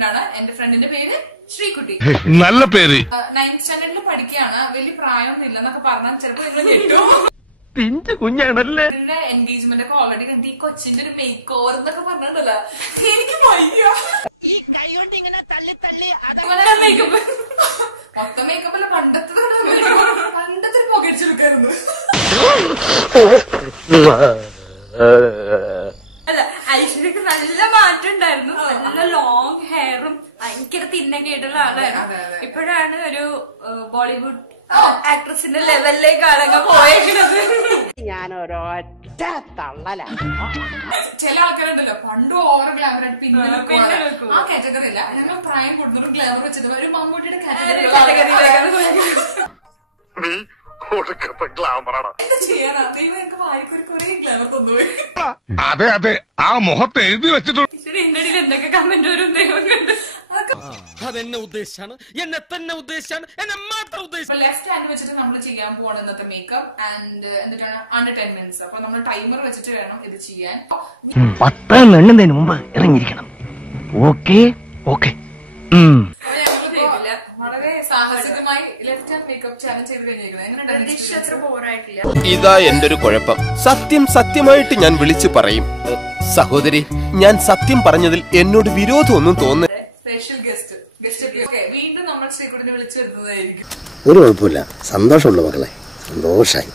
Front ആണ്. എന്റെ ഫ്രണ്ടിന്റെ പേര് ശ്രീകുട്ടി. നല്ല പേര്. 9th സ്റ്റാൻഡേർഡിൽ പഠിക്കുകയാണ്. വലിയ പ്രായമൊന്നും ഇല്ലെന്നൊക്കെ പറഞ്ഞാൽ ചിലപ്പോ നിങ്ങൾ കേട്ടോ. പിഞ്ചു കുഞ്ഞാണല്ലേ. എൻഗേജ്മെന്റ് ഒക്കെ ഓൾറെഡി കണ്ട് ഈ കൊച്ചിന്റെ ഒരു മേക്ക് ഓവർ എന്നൊക്കെ പറഞ്ഞിട്ടല്ല, എനിക്ക് വയ്യ. മേക്കപ്പ് മൊത്തം മേക്കപ്പ് അല്ല, പണ്ടത്തെ പുകടിച്ചു കൊടുക്കായിരുന്നു. അല്ല, ഐശ്വര്യക്ക് നല്ല മാറ്റം ഉണ്ടായിരുന്നു. നല്ല ലോങ് ഹെയറും ഭയങ്കര തിന്നൊക്കെ ആയിട്ടുള്ള ആളായിരുന്നു. ഇപ്പോഴാണ് ഒരു ബോളിവുഡ് ആക്ട്രസിന്റെ ലെവലിലേക്കാണ് അങ്ങ് പോയേക്കുന്നത്. ഞാനൊരൊറ്റ തള്ളല. ചില ആൾക്കാരുണ്ടല്ലോ പണ്ടും ഓവർ ഗ്ലാമർ ആയിട്ട് പിന്നെ ആ കാറ്റഗറി ഇല്ല. ഞങ്ങൾ പ്രായം കൂടുതലും ഗ്ലാമർ വെച്ചിട്ട് ഒരു മമ്മൂട്ടിയുടെ കാറ്റഗറിയിലേക്കാണ് എന്താ ചെയ്യാനാ? ദൈവം എനിക്ക് വായിക്കൊരു കുറെ ഗ്ലാമർ തന്നുപോയി. അതെ അതെ, ആ മുഖത്ത് എഴുതി വെച്ചിട്ടുണ്ട്. എന്റെ ഇടയിൽ എന്തൊക്കെ കമന്റ് വരും ദൈവം കണ്ട്. അതെന്നെ ഉദ്ദേശിച്ചാണ്, എന്നെ തന്നെ ഉദ്ദേശിച്ചാണ്, എന്നെ മാത്രം ഉദ്ദേശിച്ചു. ലെഫ്റ്റ് ഹാൻഡ് വെച്ചിട്ട് നമ്മൾ ചെയ്യാൻ പോവാണ് ഇന്നത്തെ മേക്കപ്പ്. ആൻഡ് എന്നിട്ടാണ് അണ്ടർ 10 minutes. അപ്പൊ നമ്മൾ ടൈമർ വെച്ചിട്ട് വേണം ഇത് ചെയ്യാൻ. 10 എണ്ണുന്നതിന് മുമ്പ് ഇറങ്ങിയിരിക്കണം. Okay okay. വളരെ സാഹസികമായി ലെഫ്റ്റ് ഹാൻഡ് മേക്കപ്പ് ചാലഞ്ച് ചെയ്ത് കഴിഞ്ഞിരിക്കുന്നത്. അത്ര ബോറായിട്ടില്ല. ഇതാ എന്റെ ഒരു കുഴപ്പം. സത്യം സത്യമായിട്ട് ഞാൻ വിളിച്ചു പറയും. സഹോദരി, ഞാൻ സത്യം പറഞ്ഞതിൽ എന്നോട് വിരോധമൊന്നും തോന്നുന്നു. സ്പെഷ്യൽ ഗസ്റ്റ് വീണ്ടും നമ്മൾ ശ്രീകുട്ടിനെ വിളിച്ചു വരുന്നതായിരിക്കും. ഒരു കുഴപ്പമില്ല, സന്തോഷമുള്ള മക്കളെ, സന്തോഷായി.